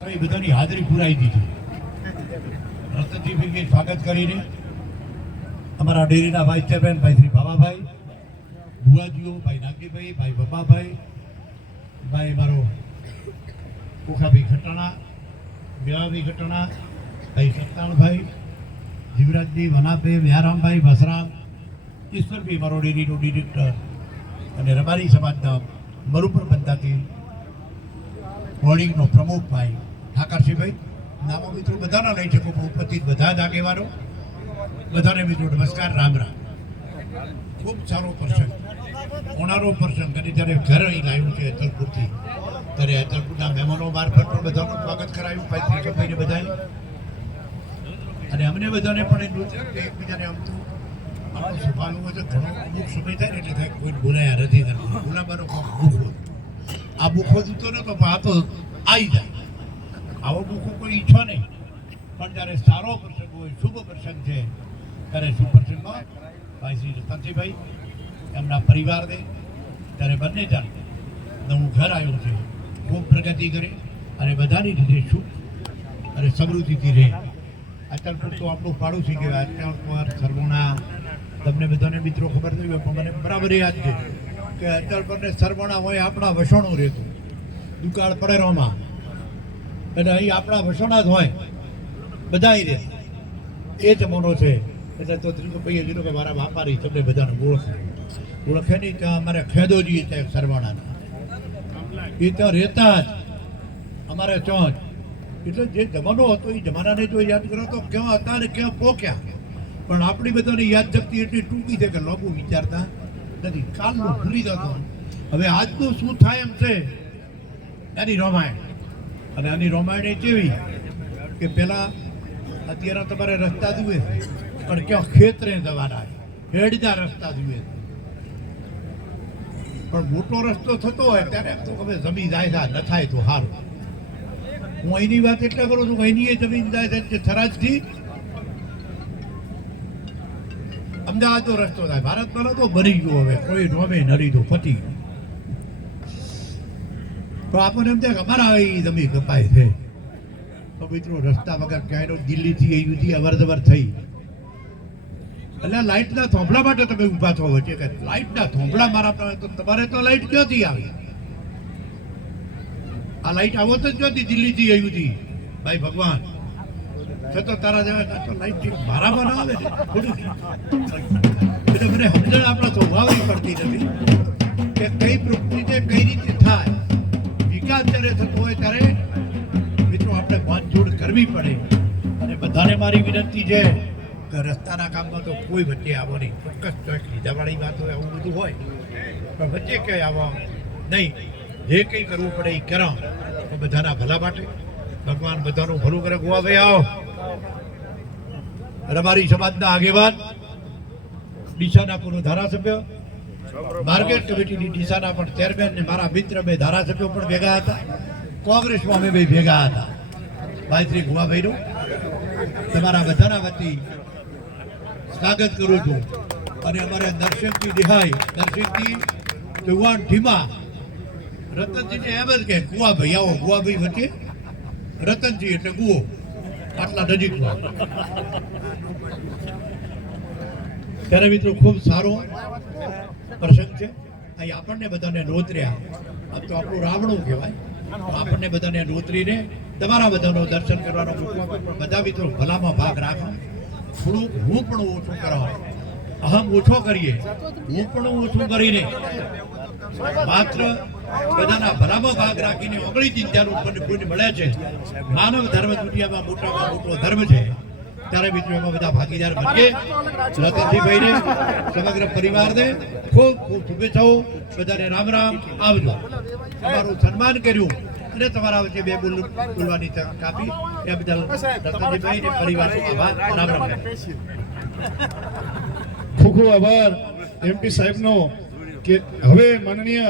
બધાની હાજરી પુરાઈ દીધી. રતનજીભાઈ સ્વાગત કરીને અમારા ડેરીના વાઇસ ચેરમેન ભાઈ શ્રી ભાવાભાઈ, ભુવાજીઓ ભાઈ નાગજીભાઈ, ભાઈ બબાભાઈ, ભાઈ મારો કોખાભાઈ ખટાણા, બેવાભાઈ ખટાણા, ભાઈ સત્તાણભાઈ, જીવરાજજી, વનાભાઈ, વ્યારામભાઈ, વસરામ, ઈશ્વરભાઈ મારો ડેરીનો ડિરેક્ટર અને રબારી સમાજના મરુપર પંચાયતી હોર્ડિંગનો પ્રમુખ ભાઈ ઠાકરસિંહભાઈ, નામો મિત્રો બધાના લઈ શકો, ઉપસ્થિત બધા જ આગેવાનો બધાને મિત્રો નમસ્કાર, રામ રામ. ખૂબ સારો પ્રસંગ, હોનારો પ્રસંગ અને જ્યારે ઘર અહીં લાવ્યું છે અચલપુરથી, ત્યારે અચલપુરના મહેમાનો મારફત પણ બધાનું સ્વાગત કરાયું ભાઈ શ્રીભાઈને બધાએ, અને અમને બધાને પણ એટલું છે કે એકબીજાને આમ તો આપણો સ્વભાવ એવો છે, ઘણો અમુક સમય થાય ને એટલે થાય કોઈ બોલાયા નથી, બોલાવાનો ભૂખો, આ ભૂખો દીધો ને તો આ તો આવી જાય, આવો ભૂખો કોઈ ઈચ્છો નહીં, પણ જ્યારે સારો પ્રસંગ હોય, શુભ પ્રસંગ છે, ત્યારે શુભ પ્રસંગમાં ભાઈ શ્રી રતનજીભાઈ એમના પરિવારને ત્યારે બંને જાણ નવું ઘર આવ્યું છે, ખૂબ પ્રગતિ કરે અને બધાની રીતે સુખ અને સમૃદ્ધિથી રહે. અચલપુર તો આપણું પાડોશી કહેવાય. અચલપુર, સરવણા, તમને બધાને મિત્રો ખબર નહીં હોય પણ મને બરાબર યાદ છે કે અચલપુર ને સરવણા હોય આપણા વસણું રહેતું, દુકાળ પડેરોમાં, અને અહીં આપણા વસણા જ હોય બધા રહે, એ જમાનો છે. એટલે તો ત્રિકુભાઈએ કીધું કે મારા વ્યાપારી તમને બધાને ઓળખે નહીં. ત્યાં અમારે ખેદોજી ત્યાં સરવાણાના એ ત્યાં રહેતા જ અમારે ત્યાં જ. એટલે જે જમાનો હતો એ જમાનાને જો યાદ કરો તો ક્યાં હતા ને ક્યાં પોક્યા, પણ આપણી બધાની યાદ શક્તિ એટલી ટૂંકી છે કે લોકો વિચારતા નથી, કાલનું ભૂલી જતો. હવે આજનું શું થાય એમ છે એની રામાયણ, અને આની રામાયણ એ કેવી કે પેલા અત્યારે તમારે રસ્તા જુએ પણ ક્યાં ખેતરે જવાના, હેડના રસ્તા જુએ, પણ મોટો રસ્તો થતો હોય ત્યારે એમ તો હવે જમીન જાય ન થાય તો સારું. હું અહીંની વાત એટલે કરું છું કે અહીંની એ જમીન જાય છે થરાજથી અમદાવાદનો રસ્તો થાય. ભારતમાં તો બની ગયો, હવે કોઈ નોમે નડી તો ફટી, તો આપણને એમ થાય કે અમારા અહીં જમીન કપાય છે. તો મિત્રો રસ્તા વગર ક્યાંયનો દિલ્હીથી અહીંથી અવરજવર થઈ, એટલે લાઇટના થોંભલા માટે તમે ઊભા થો વચ્ચે કે લાઇટના થોંભલા મારા, તો તમારે તો લાઇટ ક્યાંથી આવી? આ લાઇટ આવો તો જ ક્યાંથી દિલ્હીથી અહીંથી? ભાઈ ભગવાન છતાં તારા જેવા તો લાઇટ મારામાં ના આવે છે થોડું. એટલે મને સમજણ આપણા સ્વભાવની પડતી નથી કે કઈ પ્રકૃતિ કઈ રીતે થાય. વિકાસ જ્યારે થતો હોય ત્યારે મિત્રો આપણે બાંધછોડ કરવી પડે, અને બધાને મારી વિનંતી છે કે રસ્તાના કામમાં તો કોઈ વચ્ચે આવો નહીં. ચોક્કસ ચોક લીધાવાળી વાત હોય, આવું બધું હોય, પણ વચ્ચે કંઈ આવો નહીં. જે કંઈ કરવું પડે એ કરો, તો બધાના ભલા માટે ભગવાન બધાનું ભલું કરે. ગોવા ભાઈ આવો, રબારી સમાજના આગેવાન, ડીસાના પૂર્વ ધારાસભ્ય, માર્કેટ કમિટીની ડીસાના પણ ચેરમેન ને મારા મિત્ર બે ધારાસભ્યો પણ ભેગા હતા, કોંગ્રેસમાં અમે બે ભેગા હતા. ભાઈ શ્રી ગુવાભાઈનું તમારા બધાના વતી સ્વાગત કરું છું. અને અમારે દર્શકજી દેહાઈ, દર્શકજી ચૌહાણ ધીમા, રતનજીને એમ જ કે ગુવાભાઈ આવો, ગુવાભાઈ વચ્ચે રતનજી એટલે ગુવો, આટલા નજીકમાં. ત્યારે મિત્રો ખૂબ સારો પ્રસંગ છે. અહીં આપણને બધાને નોતર્યા, આમ તો આપણું રાવણું કહેવાય, આપણને બધાને નોતરીને તમારા બધાનો દર્શન કરવાનો મોકલો. બધા મિત્રો ભલામાં ભાગ રાખો, થોડુંક હું પણ ઓછું કરાવો, અહમ ઓછો કરીએ, હું પણ ઓછું કરીને માત્ર બધાના ભલામાં ભાગ રાખીને ઓગળી ચિંતાનું પુણ્ય મળે છે. માનવ ધર્મ દુનિયામાં મોટામાં મોટો ધર્મ છે. ત્યારે મિત્રો એમાં બધા ભાગીદાર બનીએ. રતનજીભાઈને, સમગ્ર પરિવારને ખૂબ ખૂબ શુભેચ્છાઓ, બધાને રામ રામ. આવજો. તમારું સન્માન કર્યું અને તમારા વચ્ચે બે બોલવાની તક આપી એ બદલ રતનજીભાઈ ને પરિવારનો આભાર. રામ રામ. ખૂબ ખૂબ આભાર એમપી સાહેબનો. કે હવે માનનીય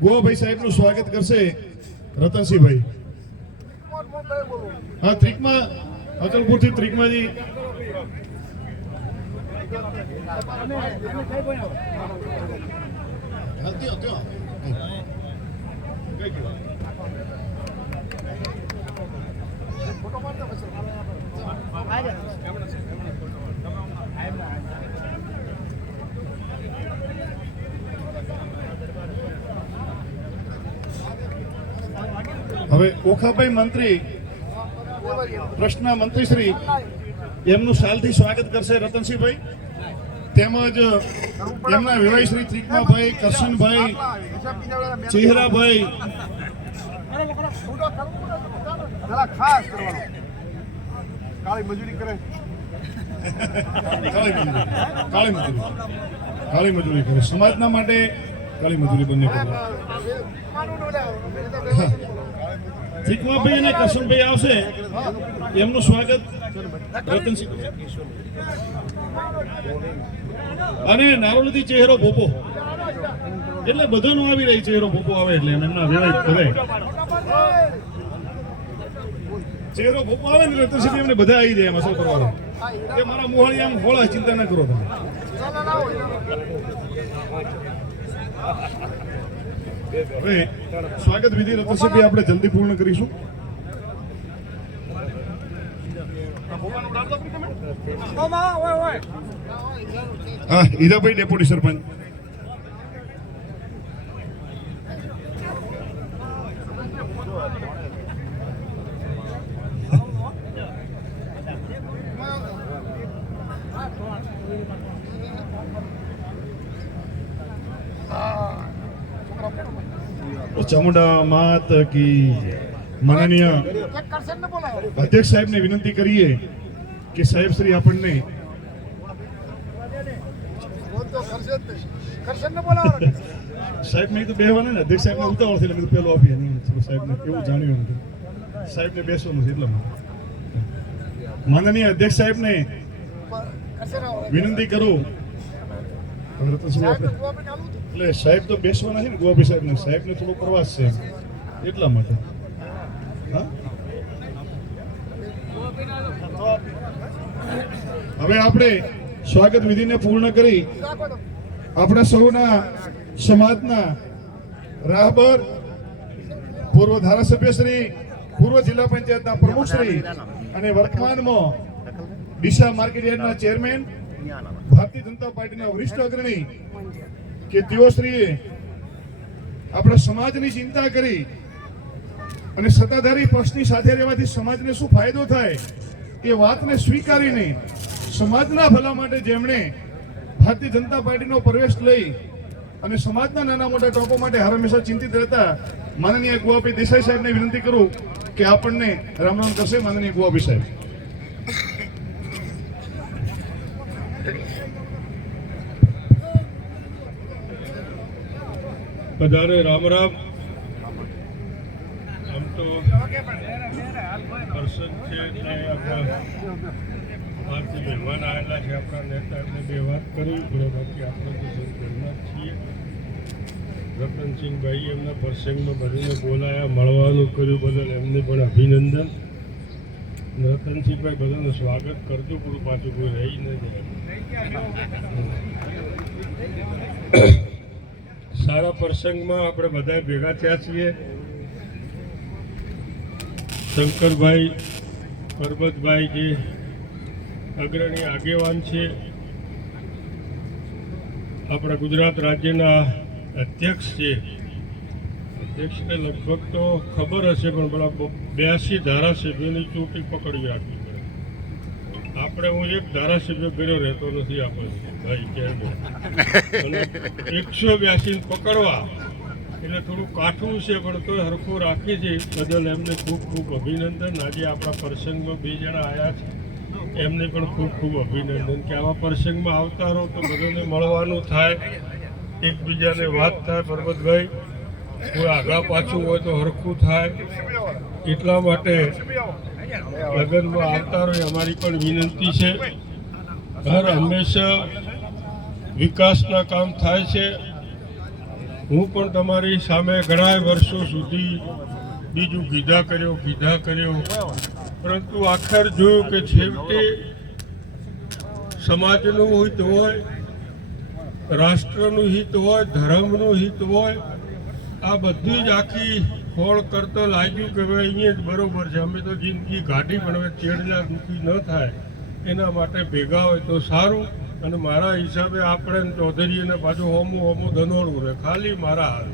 ગોવાભાઈ સાહેબનું સ્વાગત કરશે રતનસિંહભાઈ. હા, ત્રિકમા, અચલપુરથી ત્રિકમાજી. હવે ઓખાભાઈ મંત્રી પ્રશ્ન મંત્રી શ્રી એમનું સાલથી સ્વાગત કરશે રતનસિંહભાઈ, તેમજ એમના વિવાહી શ્રી ત્રિકમાભાઈ, કરશનભાઈ, ચહેરાભાઈ, ખાસ કરવાનો કાળી મજૂરી કરે કાળી મજૂરી કરે સમાજના માટે કાળી મજૂરી બંને કરે. ત્રિકમાભાઈ અને કરશનભાઈ આવશે, એમનું સ્વાગત રતનસિંહ અને નારોલથી ચહેરો ભોપો એટલે બધાનું આવી રહી ચહેરો ભોપો આવે એટલે એમના વિવાહિત કરે ચહેરો ભોપો આવે ને રતનસિંહ એમને બધા આવી જાય એમાં શું કરવાનું કે મારા મોહાળી આમ હોળા ચિંતા ના કરો તમે. હવે સ્વાગત વિધિ રતનસિંહભાઈ આપણે જલ્દી પૂર્ણ કરીશું. હા, ઈદાભાઈ ડેપ્યુટી સરપંચ. ચામુંડા માત કી માનનીય અધ્યક્ષ સાહેબને વિનંતી કરીએ કે સાહેબ શ્રી આપણને સાહેબ મેં તો બેહવાના ને અધ્યક્ષ સાહેબને ઉતાવળ થઈ એટલે પેલું આપીએ સાહેબને કેવું જાણ્યું સાહેબને બેસવાનું છે એટલા માટે માનનીય અધ્યક્ષ સાહેબને વિનંતી કરું એટલે સાહેબ તો બેસવાના છે ને ગોપી સાહેબને થોડો પ્રવાસ છે એટલા માટે. હવે આપણે સ્વાગત વિધિને પૂર્ણ કરી આપણા સૌના સમાજના રાહબર, પૂર્વ ધારાસભ્ય શ્રી, પૂર્વ જિલ્લા પંચાયતના પ્રમુખ શ્રી અને વર્તમાનમાં ડીસા માર્કેટ યાર્ડના ચેરમેન, ભારતીય જનતા પાર્ટીના વરિષ્ઠ અગ્રણી કે તેઓ શ્રીએ આપણા સમાજની ચિંતા કરી અને સત્તાધારી પક્ષની સાથે રહેવાથી સમાજને શું ફાયદો થાય એ વાતને સ્વીકારીને સમાજના ભલા માટે જેમણે ભારતીય જનતા પાર્ટીનો પ્રવેશ લઈ અને સમાજના નાના મોટા ટોપો માટે હર હંમેશા ચિંતિત રહેતા માનનીય ગુવાભાઈ દેસાઈ સાહેબને વિનંતી કરું કે આપણને રામ રામ કરશે. માનનીય ગુવાભાઈ સાહેબ. બધાને રામ રામ. આમ તો પર્સન છે એ આપણા બહારથી મહેમાન આવેલા છે, આપણા નેતા એમને બે વાત કરવી પડે, બાકી આપણે તો ઘરના જ છીએ. રતનસિંહભાઈ એમના પ્રસંગમાં બધાને બોલાયા, મળવાનું કર્યું બદલ એમને પણ અભિનંદન. રતનસિંહભાઈ બધાનું સ્વાગત કરજો, પૂરું પાછું કોઈ રહી ન જાય. સારા પ્રસંગમાં આપણે બધા ભેગા થયા છીએ. શંકરભાઈ, પરબતભાઈ જે અગ્રણી આગેવાન છે, આપણા ગુજરાત રાજ્યના અધ્યક્ષ છે. અધ્યક્ષને લગભગ તો ખબર હશે પણ પેલા 82 ધારાસભ્યોની ચૂંટણી પકડી રાખવી પડે. આપણે હું એક ધારાસભ્ય કર્યો રહેતો નથી આપણે ભાઈ ચેરમેન, અને 182 પકડવા એટલે થોડું કાઠું છે પણ તોય હરખું રાખી છે બદલ એમને ખૂબ ખૂબ અભિનંદન. આજે આપણા પ્રસંગમાં 2 જણા આવ્યા છે, એમને પણ ખૂબ ખૂબ અભિનંદન કે આવા પ્રસંગમાં આવતા રહો તો બધાને મળવાનું થાય, એકબીજાને વાત થાય. પરબતભાઈ કોઈ આગા પાછું હોય તો હરખું થાય, એટલા માટે લગ્નમાં આવતા રહો અમારી પણ વિનંતી છે. હર હંમેશા વિકાસના કામ થાય છે. હું પણ તમારી સામે ઘણા વર્ષો સુધી બીજું કીધા કર્યો, પરંતુ આખર જોયું કે છેવટે સમાજનું હિત હોય, રાષ્ટ્રનું હિત હોય, ધર્મનું હિત હોય, આ બધી જ આખી ખોળ કરતો લાગ્યું કે ભાઈ અહીંયા જ બરોબર છે. અમે તો જિંદગી કાઢી પણ હવે ચેડના દુઃખી ન થાય એના માટે ભેગા હોય તો સારું. અને મારા હિસાબે આપણે ચૌધરીને પાછું હોમું ધનોડવું રહે, ખાલી મારા હાલ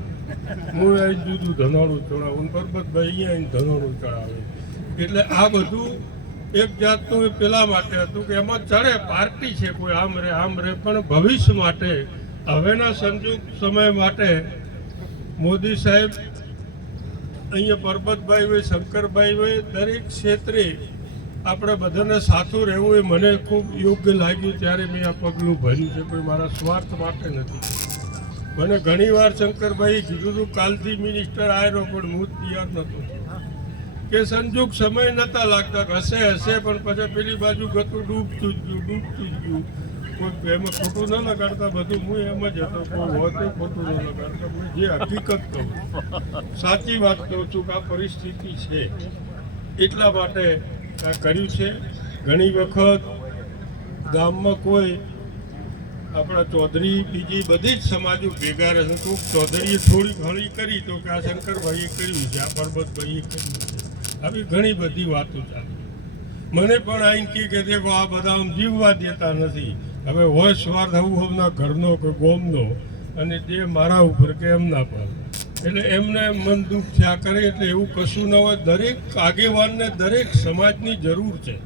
હું અહીં જુદું ધનાળું ચડાવું, પરબતભાઈ અહીંયા આવીને ધનાળું ચડાવે. એટલે આ બધું એક જાતનું પેલા માટે હતું કે એમાં ચડે પાર્ટી છે, કોઈ આમ રે, પણ ભવિષ્ય માટે હવેના સંજોગ સમય માટે મોદી સાહેબ અહીંયા પરબતભાઈ હોય, શંકરભાઈ હોય, દરેક ક્ષેત્રે આપણે બધાને સાથું રહેવું એ મને ખૂબ યોગ્ય લાગ્યું. ત્યારે મેં આ પગલું ભર્યું છે, કોઈ મારા સ્વાર્થ માટે નથી. મને ઘણીવાર શંકરભાઈ કીધું હતું કાલથી મિનિસ્ટર આવ્યો, પણ હું તૈયાર નહોતો કે સંજોગ સમય નહોતા લાગતા. હશે પણ પછી પેલી બાજુ ગતું ડૂબતું જ ગયું. કોઈ એમાં ખોટું ન લગાડતા, બધું હું એમ જ હતો, કોઈ હોતે ખોટું ન લગાડતા. હું જે હકીકત કહું, સાચી વાત કહું છું કે આ પરિસ્થિતિ છે એટલા માટે આ કર્યું છે. ઘણી વખત ગામમાં કોઈ આપણા ચૌધરી બીજી બધી જ સમાજો ભેગા રહે, કોઈક ચૌધરીએ થોડી ઘણી કરી તો કે આ શંકરભાઈએ કર્યું છે, આ પરબતભાઈએ કર્યું છે, આવી ઘણી બધી વાતો ચાલે. મને પણ આવીને કે દેખો આ બધા જીવવા દેતા નથી. હવે હોય સ્વાર્થ હવના ઘરનો કે ગોમનો, અને તે મારા ઉપર કે એમના પર, એટલે એમને મન દુઃખ થયા કરે. એટલે એવું કશું ન હોય. દરેક આગેવાનને દરેક સમાજની જરૂર છે.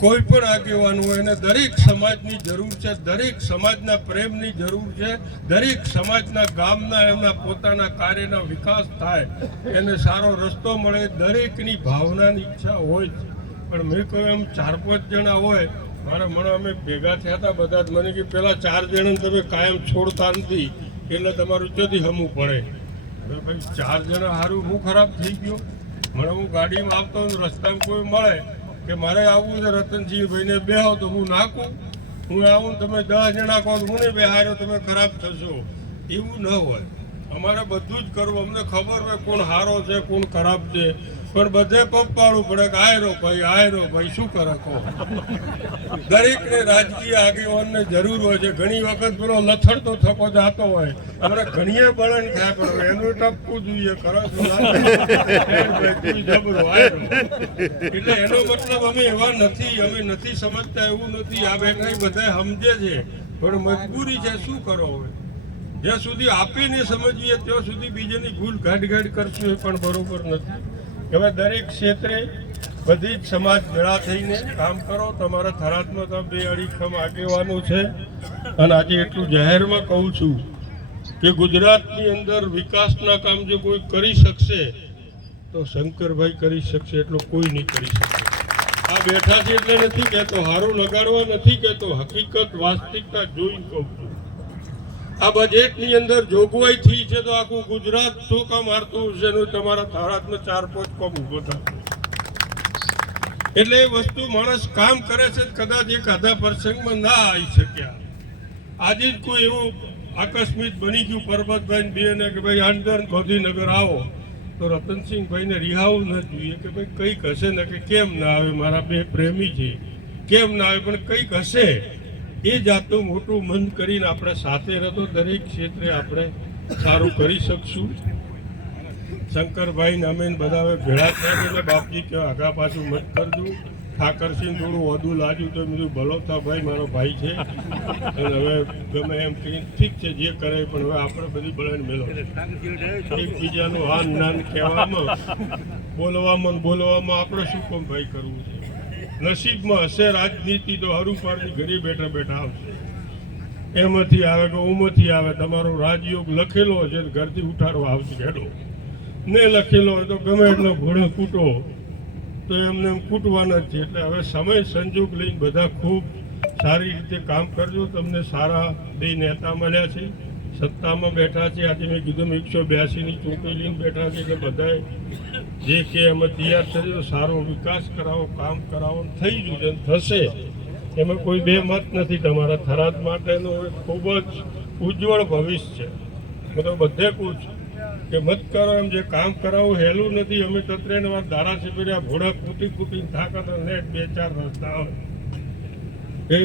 કોઈ પણ આગેવાન હોય એને દરેક સમાજની જરૂર છે, દરેક સમાજના પ્રેમની જરૂર છે, દરેક સમાજના ગામના એમના પોતાના કાર્યના વિકાસ થાય, એને સારો રસ્તો મળે, દરેકની ભાવનાની ઈચ્છા હોય છે. પણ મેં કહ્યું એમ 4-5 જણા હોય. મને અમે ભેગા થયા હતા બધા જ, મને કે પેલા 4 જણાને તમે કાયમ છોડતા નથી એટલે તમારું ચોથી હમવું પડે. ભાઈ 4 જણા સારું હું ખરાબ થઈ ગયો. મને હું ગાડીમાં આવતો રસ્તામાં કોઈ મળે કે મારે આવવું છે રતનસિંહભાઈને બેહો તો હું નાખું, હું આવું તમે 10 જણા કહો હું નહીં બેહાર્યો તમે ખરાબ થશો, એવું ન હોય. અમારે બધું જ કરવું. અમને ખબર હોય કોણ સારો છે કોણ ખરાબ છે, પણ બધે પગ પાડવું પડે કે આયરો ભાઈ શું કરે કહો. દરેકને રાજકીય આગેવાનને જરૂર હોય છે. ઘણી વખત પેલો લથડતો થકો જાતો હોય, અમારે ઘણીએ બળન થાય, પણ એનું ટપકું જોઈએ જબરો આયરો. એટલે એનો મતલબ અમે એવા નથી, અમે નથી સમજતા એવું નથી. આ બેઠા બધા સમજે છે, પણ મજબૂરી છે, શું કરો હવે. જ્યાં સુધી આપીને સમજીએ ત્યાં સુધી બીજાની ભૂલ ગાઢ કરશું એ પણ બરોબર નથી. હવે દરેક ક્ષેત્રે બધી જ સમાજ ભેળા થઈને કામ કરો. તમારા થરાદમાં તો 2 અડીખમ આગેવાનો છે. અને આજે એટલું જાહેરમાં કહું છું કે ગુજરાતની અંદર વિકાસના કામ જો કોઈ કરી શકશે તો શંકરભાઈ કરી શકશે, એટલું કોઈ નહીં કરી શકે. આ બેઠા છે એટલે નથી કહેતો, હારું લગાડવા નથી કહેતો, હકીકત વાસ્તવિકતા જોઈને કહું છું. આ બજેટની અંદર જોગવાઈ થઈ છે તો આખું ગુજરાત ચોકા મારતું હશે, તમારા થરાદમાં 4-5 કોમ ઉભો થશે. એટલે એ વસ્તુ માણસ કામ કરે છે, કદાચ એક આધા પ્રસંગમાં ના આવી શક્યા. આજે જ કોઈ એવું આકસ્મિક બની ગયું પરબતભાઈ બેને કે ભાઈ અંદર ગાંધીનગર આવો, તો રતનસિંહભાઈને રિહાવું ન જોઈએ કે ભાઈ કંઈક હશે ને કે કેમ ના આવે, મારા 2 પ્રેમી છે કેમ ના આવે, પણ કંઈક હશે. એ જાતનું મોટું મન કરીને આપણે સાથે રહેતો દરેક ક્ષેત્રે આપણે સારું કરી શકશું. શંકરભાઈ અમે બધા ભેળા થયા એટલે બાપજી કે આગા પાછું મત કરજો. ઠાકરસિંહ થોડું વધુ લાગ્યું તો બીજું ભલો થા ભાઈ મારો ભાઈ છે, અને હવે ગમે એમ ઠીક છે જે કરે, પણ હવે આપણે બધી બળાઈને મેલો એકબીજાનું હાન નાન કહેવામાં બોલવામાં આપણે શું કોમ ભાઈ કરવું છે. નસીબમાં હશે રાજનીતિ તો હરું પાડની ઘરે બેઠા આવશે. એમાંથી આવે કે ઉમાંથી આવે. તમારો રાજયોગ લખેલો છે ઘરથી ઉઠાડવા આવશે હેડો, ને લખેલો હોય તો ગમે એટલો ઘોડો કૂટો તો એમને એમ કૂટવાના જ છે. એટલે હવે સમય સંજોગ લઈને બધા ખૂબ સારી રીતે કામ કરજો. તમને સારા 2 નેતા મળ્યા છે, સત્તામાં બેઠા છે. આજે મેં કીધું 182ની ચૂંટણી લઈને બેઠા છે, એટલે બધાએ જે કે એમાં તૈયાર થશે તો સારો વિકાસ કરાવો, કામ કરાવો, થઈ જશે થશે. એમાં કોઈ 2 મત નથી. તમારા થરાદ માટેનું ખૂબ જ ઉજ્જવળ ભવિષ્ય છે. હું તો બધે કહું છું કે મત કરો, એમ જે કામ કરાવવું હેલું નથી. અમે 3 વાર ધારાસભ્ય ભોળા કૂટીને થાકત નેટ 2-4 રસ્તા આવે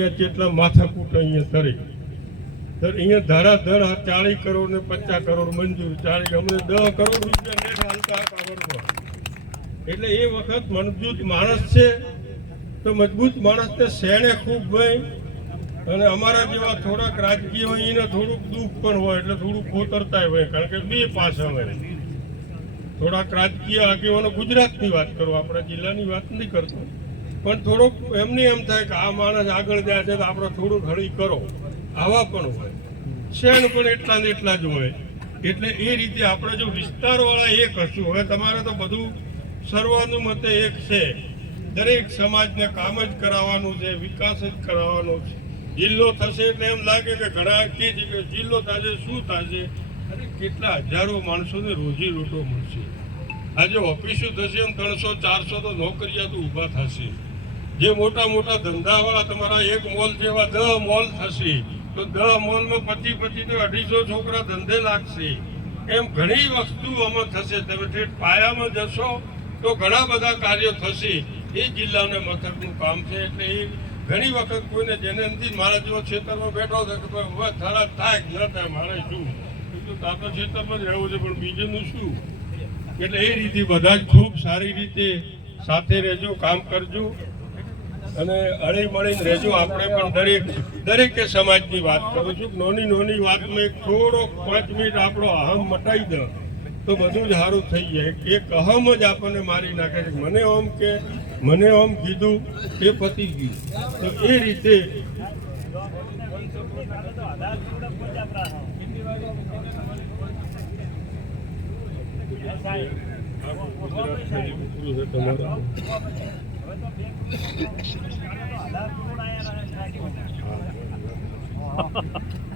એ કેટલા માથાકૂટ અહીંયા તરી. અહીંયા ધારાધર 40 કરોડ ને 50 કરોડ મંજૂર, 40 અમને 10 કરોડ રૂપિયા નેટ હાલતા કાવડમાં. એટલે એ વખત મજબૂત માણસ છે, તો મજબૂત માણસને શેણે ખૂબ ભાઈ અને અમારા જેવા થોડાક રાજકીય હોય એને થોડુંક દુઃખ પણ હોય, એટલે થોડુંક કોતરતા હોય, કારણ કે બે પાસા હોય. થોડાક રાજકીય આગેવાનો, ગુજરાતની વાત કરું, આપણા જિલ્લાની વાત નથી કરતો, પણ થોડુંક એમને એમ થાય કે આ માણસ આગળ જાય છે તો આપણે થોડુંક હળી કરો, આવા પણ હોય. શેણ પણ એટલા ને એટલા જ હોય. એટલે એ રીતે આપણે જો વિસ્તારવાળા એક હશું. હવે તમારે તો બધું સર્વાનુમતે એક છે, દરેક સમાજને કામ જ કરાવવાનું છે, વિકાસ જ કરાવવાનો છે. જિલ્લો થશે એટલે એમ લાગે કે ઘણા કે છે કે જિલ્લો થશે શું થશે, અરે કેટલા હજારો માણસોને રોજી રોટો મળશે. આજે ઓફિસો થશે એમ 300-400 તો નોકરિયાતો ઊભા થશે. જે મોટા મોટા ધંધાવાળા તમારા એક મોલ જેવા 10 મોલ થશે તો 10 મોલમાં 25 તો 250 છોકરા ધંધે લાગશે. એમ ઘણી વસ્તુ આમાં થશે. તમે ઠેઠ પાયામાં જશો તો ઘણા બધા કાર્યો થશે. એ જિલ્લાને મથકનું કામ છે. એટલે એ ઘણી વખત કોઈને જેને નથી મારા જેવો ક્ષેત્રમાં બેઠો છે કે હવે થરાદ થાય કે ન થાય, મારે શું તો તાતો ક્ષેત્રમાં જ રહેવું છે, પણ બીજુંનું શું. એટલે એ રીતે બધા જ ખૂબ સારી રીતે સાથે રહેજો, કામ કરજો અને હળી મળીને રહેજો. આપણે પણ દરેકે સમાજની વાત કરું છું. નાની વાતમાં એક થોડો 5 મિનિટ આપણો અહમ મટાઈ દે તો બધું જ સારું થઈ જાય. એક અહમ જ આપણને મારી નાખે છે. મને ઓમ કીધું એ પતી ગયું. તો એ રીતે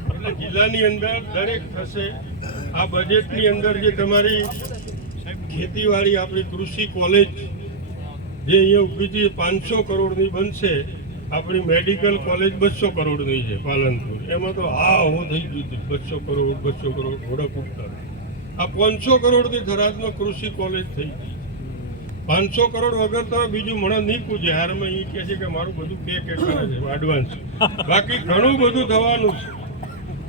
એટલે જિલ્લાની અંદર દરેક થશે. આ બજેટની અંદર જે તમારી ખેતીવાડી આપણી કૃષિ કોલેજ જે અહીંયા ઊભી છે 500 કરોડની બનશે. આપણી મેડિકલ કોલેજ 200 કરોડની છે પાલનપુર. એમાં તો હો થઈ ગયું હતું 200 કરોડ ઘોડા કૂદતા. આ 500 કરોડની થરાદમાં કૃષિ કોલેજ થઈ ગઈ. 500 કરોડ વગર તો બીજું મને નહીં પૂછે. હારમાં એ કહે છે કે મારું બધું પે કરે છે એડવાન્સ. બાકી ઘણું બધું થવાનું છે.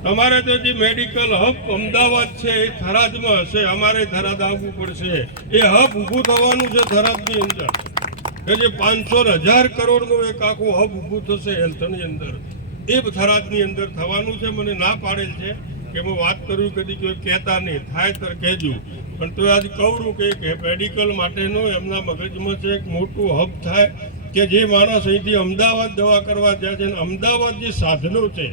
તમારે તો જે મેડિકલ હબ અમદાવાદ છે એ થરાદમાં હશે. અમારે થરાદ આવવું પડશે. એ હબ ઊભું થવાનું છે થરાદની અંદર. કે જે 500,000 કરોડનું એક આખું હબ ઊભું થશે હેલ્થની અંદર. એ થરાદની અંદર થવાનું છે. મને ના પાડેલ છે કે હું વાત કરું, કદી કોઈ કહેતા નહીં, થાય તો કહેજો. પણ તો આજ કહું કે મેડિકલ માટેનો એમના મગજમાં છે એક મોટું હબ થાય કે જે માણસ અહીંથી અમદાવાદ દવા કરવા જાય છે. અમદાવાદ જે સાધનો છે,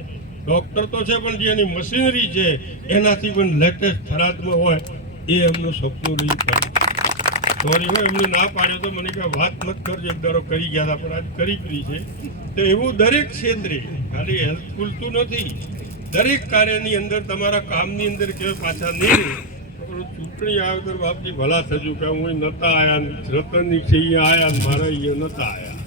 ડૉક્ટર તો છે, પણ જે એની મશીનરી છે એનાથી પણ લેટેસ્ટ થરાદમાં હોય એ એમનું સપનું રહી પડે. સોરી હોય, એમને ના પાડ્યો તો મને કે વાત મત કરજો. એક દારો કરી ગયા હતા પણ આજ કરી પડી છે. તો એવું દરેક ક્ષેત્રે, ખાલી હેલ્થ પૂરતું નથી, દરેક કાર્યની અંદર તમારા કામની અંદર કહેવાય પાછા નહીં રહે. ચૂંટણી આવે તો બાપજી ભલા થજો કે હું નહોતા આવ્યા, રતનની છે અહીંયા આવ્યા, મારા અહીંયા નહોતા આવ્યા.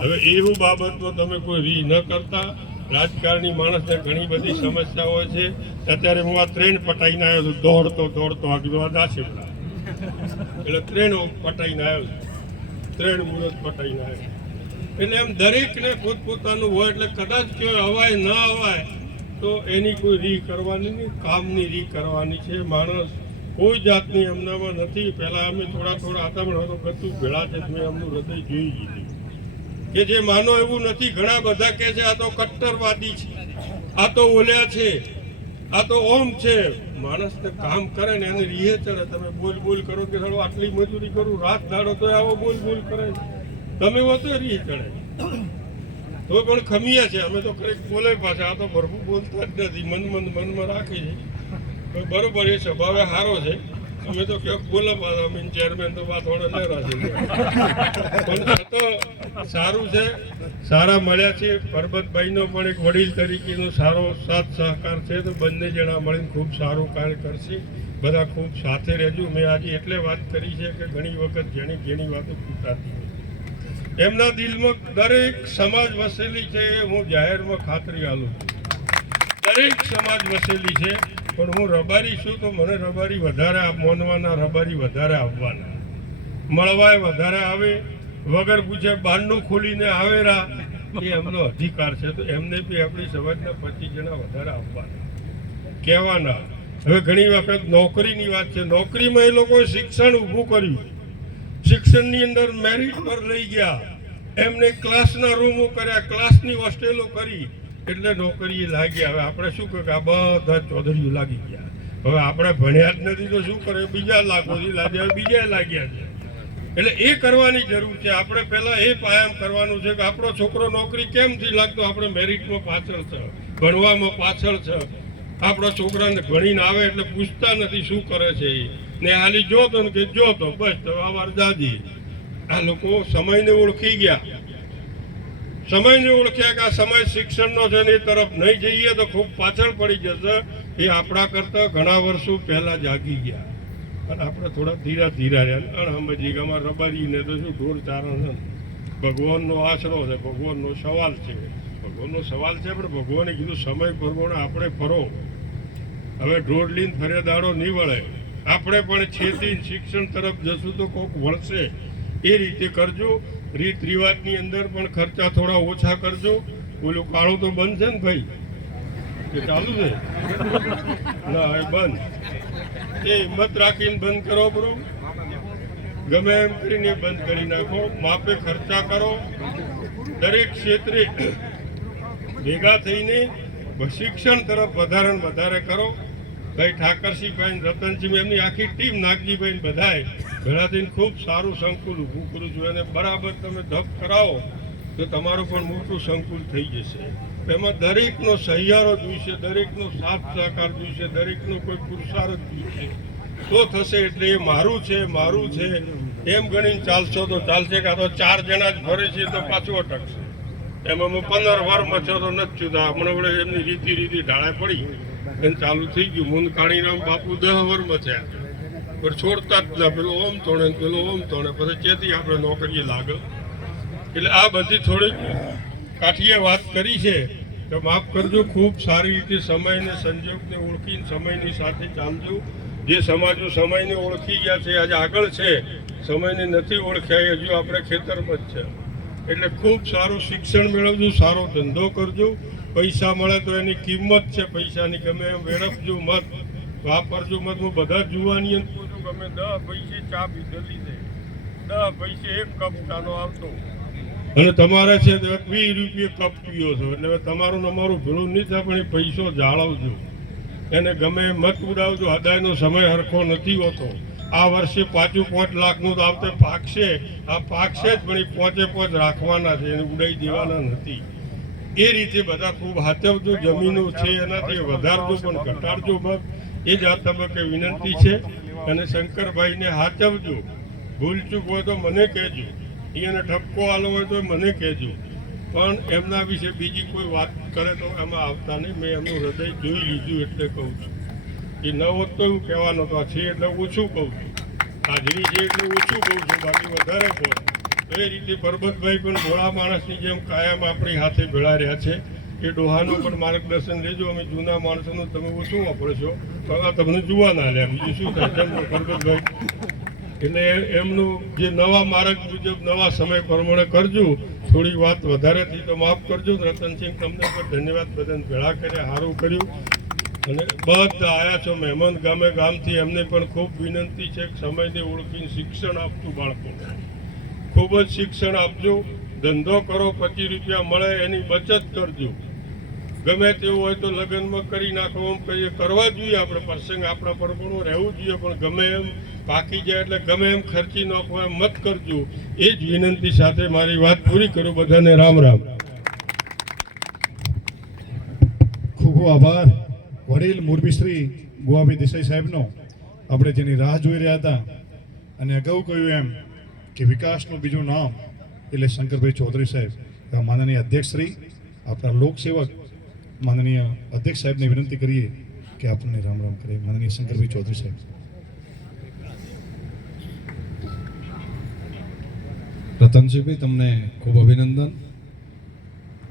હવે એવું બાબતમાં તમે કોઈ રી ન કરતા. રાજકારણી માણસને ઘણી બધી સમસ્યા હોય છે. અત્યારે હું આ ટ્રેન પટાઈને આવ્યો છું, દોડતો આગળ દાસી એટલે ટ્રેનો પટાઈને આવ્યો છું, ટ્રેન મુહૂર્ત પટાઈને આવ્યો. એટલે એમ દરેકને પોતપોતાનું હોય. એટલે કદાચ કહેવાય અવાય ન અવાય તો એની કોઈ રી કરવાની નહીં, કામની રી કરવાની છે. માણસ કોઈ જાતની એમનામાં નથી. પહેલાં અમે થોડા હતા પણ હવે બધું ભેળા છે. મેં એમનું હૃદય જોઈ લીધું કે જે માનો એવું નથી. ઘણા બધા કહે છે આ તો કટ્ટરવાદી છે, આ તો ઓલ્યા છે, આ તો ઓમ છે. માણસને કામ કરે ને એને રીહે ચડે. તમે બોલ કરો કે ચાલો આટલી મજૂરી કરું, રાત દાડો તો આવો બોલ કરે. તમે હો તો રીહ ચડે. તો પણ ખમીએ છે અમે તો કંઈક બોલે પાછા. આ તો ભરપૂર બોલતા જ નથી, મનમાં રાખી છે. બરોબર, એ સ્વભાવે સારો છે. અમે તો ક્યાંક બોલા પાછા. અમે ચેરમેન તો વાત થોડા લેરા છે. પણ તો સારું છે, સારા મળ્યા છે. પરબતભાઈનો પણ એક વડીલ તરીકેનો સારો સાથ સહકાર છે. તો બંને જણા મળીને ખૂબ સારું કાર્ય કરશે. બધા ખૂબ સાથે રહેજો. મેં આજે એટલે વાત કરી છે કે ઘણી વખત જેની વાતો ખૂટાતી હોય એમના દિલમાં દરેક સમાજ વસેલી છે. હું જાહેરમાં ખાતરી આલું છું, દરેક સમાજ વસેલી છે. પણ હું રબારી છું તો મને રબારી વધારે મોનવાના, રબારી વધારે આવવાના, મળવાય વધારે આવે, વગર પૂછે બહારનું ખોલીને આવેરા એ એમનો અધિકાર છે. તો એમને બી આપણી સમાજના 25 જણા વધારે આવવાના, કહેવાના. હવે ઘણી વખત નોકરીની વાત છે. નોકરીમાં એ લોકોએ શિક્ષણ ઊભું કર્યું. શિક્ષણની અંદર મેરિટ પર લઈ ગયા. એમને ક્લાસના રૂમો કર્યા, ક્લાસની હોસ્ટેલો કરી. એટલે નોકરીએ લાગ્યા. હવે આપણે શું કહે કે આ બધા ચૌધરીઓ લાગી ગયા. હવે આપણે ભણ્યા જ નથી તો શું કરે, બીજા લાખોથી લાગ્યા, બીજા લાગ્યા છે. એટલે એ કરવાની જરૂર છે. આપણે પહેલા એ પાયામ કરવાનું છે કે આપણો છોકરો નોકરી કેમથી લાગતો, આપણે મેરિટમાં પાછળ છે, ભણવામાં પાછળ છે. આપણો છોકરાને ભણીને આવે એટલે પૂછતા નથી શું કરે છે એ, ને હાલી જોતો ને કે જોતો બસ. તો આવાર દાદી આ લોકો સમયને ઓળખી ગયા, સમયને ઓળખ્યા કે આ સમય શિક્ષણનો છે ને એ તરફ નહીં જઈએ તો ખૂબ પાછળ પડી જશે. એ આપણા કરતાં ઘણા વર્ષો પહેલા જાગી ગયા અને આપણે થોડા ધીરા ધીરા રહ્યા અણસમજી. અમારે રબારીને તો શું ઢોર ચારણ છે, ભગવાનનો આશરો છે, ભગવાનનો સવાલ છે, ભગવાનનો સવાલ છે. પણ ભગવાને કીધું સમય પ્રમાણે આપણે ફરો. હવે ઢોર લઈને ફરે દાડો નહીં વળે. આપણે પણ છેતી શિક્ષણ તરફ જશું તો કોઈક વળશે. એ રીતે કરજો. રીત રિવાજની અંદર પણ ખર્ચા થોડા ઓછા કરજો. ઓલું કાળું તો બંધ છે ને ભાઈ, એ ચાલુ છે ના એ બંધ. એ હિંમત રાખીને બંધ કરો બરું, ગમે એમ કરીને બંધ કરી નાખો. માપે ખર્ચા કરો. દરેક ક્ષેત્રે ભેગા થઈને શિક્ષણ તરફ વધારે ને વધારે કરો. ભાઈ ઠાકરસિંહભાઈ, રતનસિંહ, એમની આખી ટીમ, નાગજીભાઈ બધાએ ભેળા થઈને ખૂબ સારું સંકુલ ઊભું કરું છું. અને બરાબર તમે ધપ કરાવો તો તમારું પણ મોટું સંકુલ થઈ જશે. એમાં દરેકનો સહિયારો જોઈશે, દરેકનો સાથ સહકાર જોઈશે, દરેકનો કોઈ પુરુષાર્થ જોઈશે તો થશે. એટલે એ મારું છે, મારું છે એમ ગણીને ચાલશો તો ચાલશે. કાં તો 4 જણા જ ફરે છે તો પાછું અટકશે. એમાં 15 વારમાં છો તો નથી છુદા. હમણાં વડે એમની રીતિ ઢાળે પડી એને ચાલુ થઈ ગયું. મુંદ કાણીરામ બાપુ 10 વારમાં થયા પણ છોડતા જ ના. પેલો ઓમ તોડે ને પેલો ઓમ તોડે, પછી ચેતી આપણે નોકરીએ લાગે. એટલે આ બધી થોડીક કાઠીએ વાત કરી છે તો માફ કરજો. ખૂબ સારી રીતે સમયને સંજોગને ઓળખીને સમયની સાથે ચાલજો. જે સમાજો સમયને ઓળખી ગયા છે આજે આગળ છે, સમયને નથી ઓળખ્યા હજુ આપણે ખેતરમાં જ છે. એટલે ખૂબ સારું શિક્ષણ મેળવજો, સારો ધંધો કરજો. પૈસા મળે તો એની કિંમત છે પૈસાની. ગમે એમ વેડફજો મત, વાપરજો મત. હું બધા જુવાની પૂછું, ગમે 10 પૈસે ચા પીધેલી છે, 10 પૈસે 1 કપ ચાનો આવતો અને તમારે છે 20 રૂપિયે કપ પીઓ છો. એટલે તમારું અમારું ભેળું નહીં થાય પણ એ પૈસો જાળવજો. એને ગમે મત ઉડાવજો. હદાયનો સમય હરખો નથી હોતો. આ વર્ષે 5 લાખનું તો આવતે પાકશે. આ પાકશે જ પણ એ 5 રાખવાના છે, એને ઉડાઈ દેવાના નથી. એ રીતે બધા ખૂબ હાચવજો. જમીનો છે એનાથી વધારજો પણ ઘટાડજો મત. એ જ આ તબક્કે વિનંતી છે. અને શંકરભાઈને હાચવજો. ભૂલચૂક હોય તો મને કહેજો, એને ઠપકો આલો હોય તો મને કહેજો. પણ એમના વિશે બીજી કોઈ વાત કરે તો એમાં આવતા નહીં. મેં એમનું હૃદય જોઈ લીધું એટલે કહું છું. એ ન હોત તો એવું કહેવાનો તો છે એટલે ઓછું કહું છું. હાજરી છે એટલે ઓછું કહું છું, બાકી વધારે કહું. તો એ રીતે પરબતભાઈ પણ ભોળા માણસની જેમ કાયમ આપણી હાથે ભેળા રહ્યા છે. એ ડોહાનું પણ માર્ગદર્શન લેજો. અમે જૂના માણસોનું તમે ઓછું વાપરશો તો આ તમને જોવા ના લે. બીજું શું થાય છે પરબતભાઈ? એટલે એમનું જે નવા માર્ગ મુજબ નવા સમય પ્રમાણે કરજો. થોડી વાત વધારે થઈ તો માફ કરજો. રતનસિંહ તમને પણ ધન્યવાદ. બધાને ભેળા કર્યા, સારું કર્યું. અને બધા આવ્યા છો મહેમાન ગામે ગામથી. એમને પણ ખૂબ વિનંતી છે કે સમયને ઓળખીને શિક્ષણ આપતું બાળકોને ખૂબ જ શિક્ષણ આપજો. ધંધો કરો, 25 રૂપિયા મળે એની બચત કરજો. ગમે તેવું હોય તો લગ્નમાં કરી નાખો એમ કહીએ, કરવા જોઈએ. આપણે પ્રસંગ આપણા પરપણું રહેવું જોઈએ. પણ ગમે એમ પાકી જાય એટલે ગમે એમ ખર્ચી નાખો એમ મત કરજો. એ જ વિનંતી સાથે મારી વાત પૂરી કરું. બધાને રામ રામ. ખૂબ ખૂબ આભાર વડીલ મોરબી શ્રી ગોવાભાઈ દેસાઈ સાહેબનો. આપણે જેની રાહ જોઈ રહ્યા હતા અને અગાઉ કહ્યું એમ કે વિકાસનું બીજું નામ એટલે શંકરભાઈ ચૌધરી સાહેબ. માનનીય અધ્યક્ષ શ્રી, આપણા લોકસેવક માનનીય અધ્યક્ષ સાહેબને વિનંતી કરીએ કે આપણને રામ રામ કરે. માનનીય શંકરભાઈ ચૌધરી સાહેબ. રતનસિંહભાઈ, તમને ખૂબ અભિનંદન.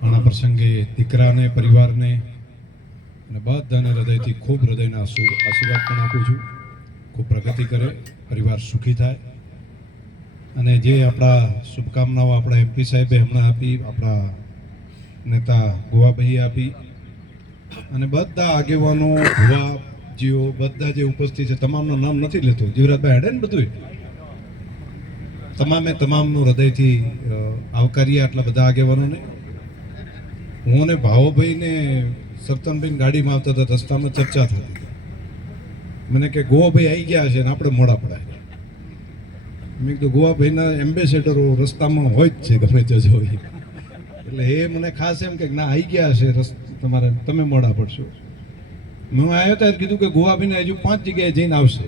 આના પ્રસંગે દીકરાને, પરિવારને અને બધાને હૃદયથી ખૂબ હૃદયના આશીર્વાદ પણ આપું છું. ખૂબ પ્રગતિ કરે, પરિવાર સુખી થાય. અને જે આપણા શુભકામનાઓ આપણા એમપી સાહેબે હમણાં આપી, આપણા નેતા ગોવાભાઈએ આપી, અને બધા આગેવાનો, ભુવાજીઓ બધા જે ઉપસ્થિત છે, તમામનું નામ નથી લેતો. જીવરાજભાઈ હેડે ને બધું. તમામે તમામનું હૃદયથી આવકારીએ આટલા બધા આગેવાનોને. હું અને ભાવોભાઈ ને સરતનભાઈ ગાડીમાં આવતા હતા, રસ્તામાં ચર્ચા થતી હતી. મને કે ગોવાભાઈ આવી ગયા છે ને આપણે મોડા પડાય. મેં કીધું ગોવાભાઈના એમ્બેસેડરો રસ્તામાં હોય જ છે ગમે તે જોઈ. એટલે એ મને ખાસ એમ કે ના આવી ગયા છે તમારે, તમે મોડા પડશો. હું આવ્યો ત્યારે કીધું કે ગોવાભાઈને હજુ 5 જગ્યાએ જઈને આવશે.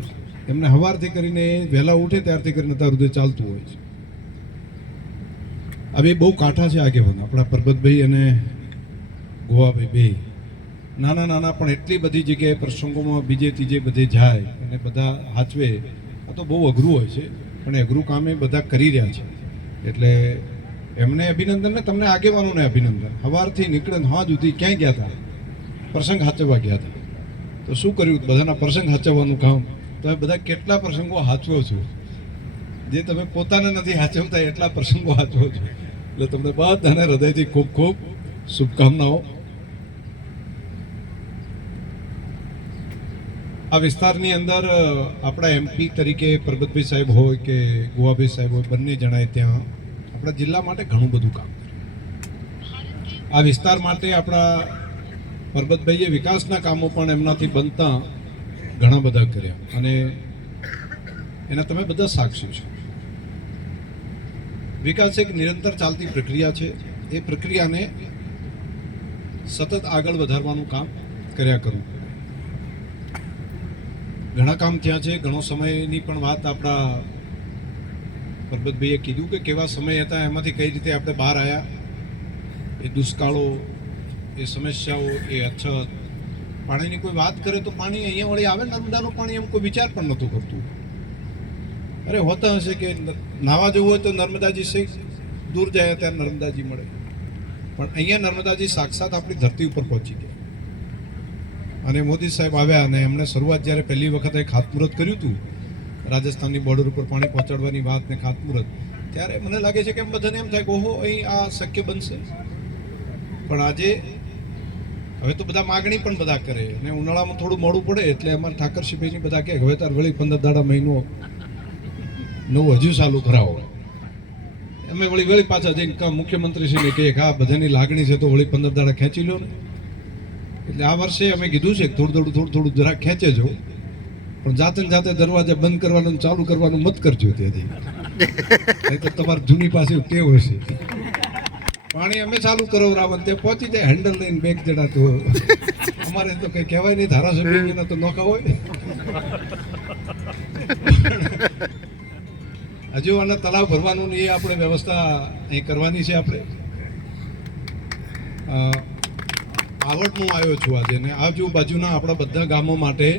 એમને સવારથી કરીને વહેલા ઉઠે ત્યારથી કરીને અત્યાર સુધી ચાલતું હોય છે. હવે બહુ કાંઠા છે આગેવાન આપણા પરબતભાઈ અને ગોવાભાઈ બે નાના નાના, પણ એટલી બધી જગ્યાએ પ્રસંગોમાં બીજે ત્રીજે બધે જાય અને બધા હાચવે. આ તો બહુ અઘરું હોય છે, પણ એ અઘરું કામ એ બધા કરી રહ્યા છે. એટલે એમને અભિનંદન ને તમને આગેવાનોને અભિનંદન. સવારથી નીકળે હા સુધી ક્યાંય ગયા હતા? પ્રસંગ હાચવવા ગયા હતા. તો શું કર્યું? બધાના પ્રસંગ હાચવવાનું કામ. તમે બધા કેટલા પ્રસંગો હાચવો છો? જે તમે પોતાને નથી હાચવતા એટલા પ્રસંગો હાચવો છો. એટલે તમને બધાને હૃદયથી ખૂબ ખૂબ શુભકામનાઓ. આ વિસ્તારની અંદર આપણા એમપી તરીકે પરબતભાઈ સાહેબ હોય કે ગોવાભાઈ સાહેબ હોય, બંને જણાએ ત્યાં આપણા જિલ્લા માટે ઘણું બધું કામ કર્યું. આ વિસ્તાર માટે આપણા પરબતભાઈએ વિકાસના કામો પણ એમનાથી બનતા ઘણા બધા કર્યા અને એના તમે બધા સાક્ષી છો. વિકાસ એક નિરંતર ચાલતી પ્રક્રિયા છે. એ પ્રક્રિયાને સતત આગળ વધારવાનું કામ કર્યા કરવું. ઘણા કામ ત્યાં છે. ઘણો સમયની પણ વાત આપણા પરબતભાઈએ કીધું કે કેવા સમય હતા, એમાંથી કઈ રીતે આપણે બહાર આવ્યા. એ દુષ્કાળો, એ સમસ્યાઓ, એ અછત, પાણીની કોઈ વાત કરે તો પાણી અહીંયા વળી આવે નર્મદાનું પાણી, એમ કોઈ વિચાર પણ નહોતું કરતું. અરે હોતા હશે કે નાવા જવું હોય તો નર્મદાજી છે, દૂર જાય ત્યારે નર્મદાજી મળે, પણ અહીંયા નર્મદાજી સાક્ષાત આપણી ધરતી ઉપર પહોંચી ગયા. અને મોદી સાહેબ આવ્યા અને એમણે શરૂઆત જ્યારે પહેલી વખત એક ખાતમુહૂર્ત કર્યું હતું રાજસ્થાનની બોર્ડર ઉપર પાણી પહોંચાડવાની વાત ને ખાતમુહૂર્ત, ત્યારે મને લાગે છે કે એમ બધાને એમ થાય કે ઓહો અહીં આ શક્ય બનશે. પણ આજે હવે તો બધા માગણી પણ બધા કરે અને ઉનાળામાં થોડું મોડું પડે એટલે અમારા ઠાકરસિંહભાઈની બધા કહે હવે તાર વળી 15 દાડા મહિનો નવું હજુ ચાલુ કરાવો. અમે વળી પાછા જઈને મુખ્યમંત્રીશ્રીને કહીએ કે આ બધાની લાગણી છે તો વળી 15 દાડા ખેંચી લો ને. એટલે આ વર્ષે અમે કીધું છે કે થોડું જરાક ખેંચેજો, પણ જાતે દરવાજા બંધ કરવાનું ચાલુ કરવાનું મત કરજો. ત્યાંથી નહીં તો તમારી જૂની પાસે ટેવ હશે. પાણી અમે ચાલુ કરાવરાવન તે પહોંચી જાય હેન્ડલ લઈને બેગ જણા. તો અમારે તો કઈ કહેવાય નહીં, ધારાસભ્ય તો નોખા હોય. હજુ આને તળાવ ભરવાનું એ આપણે વ્યવસ્થા અહીં કરવાની છે. આપણે આવડનું આવ્યો છું આજે ને આજુબાજુના આપણા બધા ગામો માટે